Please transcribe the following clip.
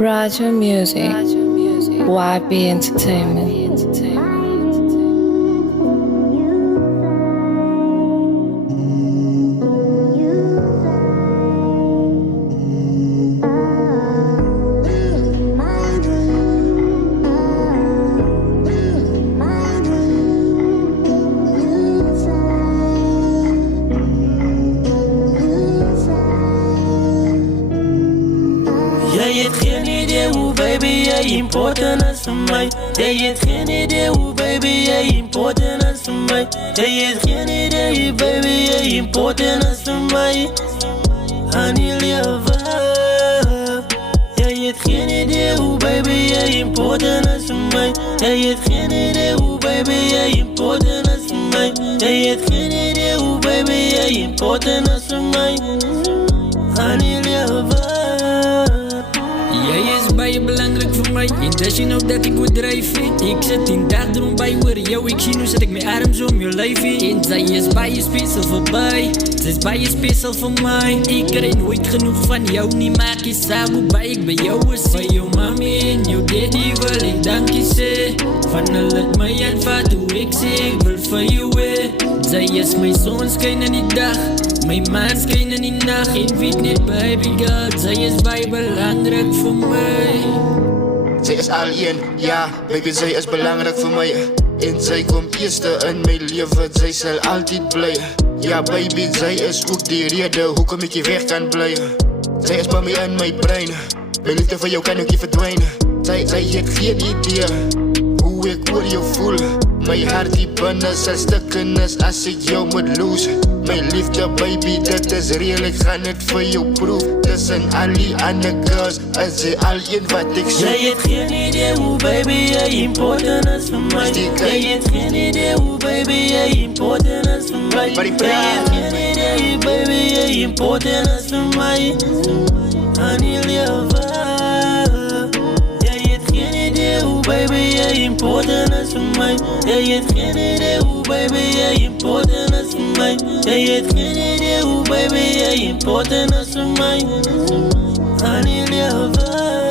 Roger Music, YB Entertainment. Jij hebt geen idee hoe baby jij important is voor mij. Jij hebt geen idee hoe baby jij important is voor mij. Jij hebt geen idee baby jij important is voor mij. Honey lover. Jij hebt geen idee hoe baby jij important is voor mij. Jij hebt geen idee hoe baby jij important is voor mij. Jij hebt geen idee hoe baby jij important is voor mij. Honey lover. Jij is bij je belangrijk voor mij. In dat je nou dat ik wil drijven. Ik zet in dag erom bij hoor. Yo, ik zie nu zet ik mijn arms om je lijfje. En zij is bij je special voorbij. Zij is bij je special voor mij. Ik krijg nooit genoeg van jou. Niet maak je samen bij ik bij jou is. Bij jouw mami en jouw daddy wil ik dank je zeggen. Van laat mij aanvatten hoe ik zeg. Ik wil van jou weer. Zij is mijn zonschijn in die dag. Mijn maanschijn in die nacht. En weet niet baby girl. Zij is bij belangrijk voor mij. Zij is alien, ja, baby, zij is belangrijk voor mij. En zij komt eerste in mijn leven, zij zal altijd blijven. Ja, baby, zij is ook die reden hoekom ik je weg kan blijven. Zij is bij mij in mijn brein, mijn liefde voor jou kan ook niet verdwijnen. Zij heeft geen idee hoe ik voor jou voel. Mijn hart die binnen zal stukken is als ik jou moet losen. Mijn liefde baby, dat is real, ik ga het voor jou proeven. Tussen al die andere girls, is zij alleen wat ik zoek. Jij hebt geen idee hoe baby jij important is voor mij. Jij hebt geen idee hoe baby jij important is voor mij. Jij hebt geen idee baby jij important is voor mij. Honey lover. Jij hebt geen idee hoe baby jij important is voor mij. Jij hebt geen idee hoe baby jij important is voor mij. Jij hebt geen idee hoe baby jij important is voor mij. Honey lover.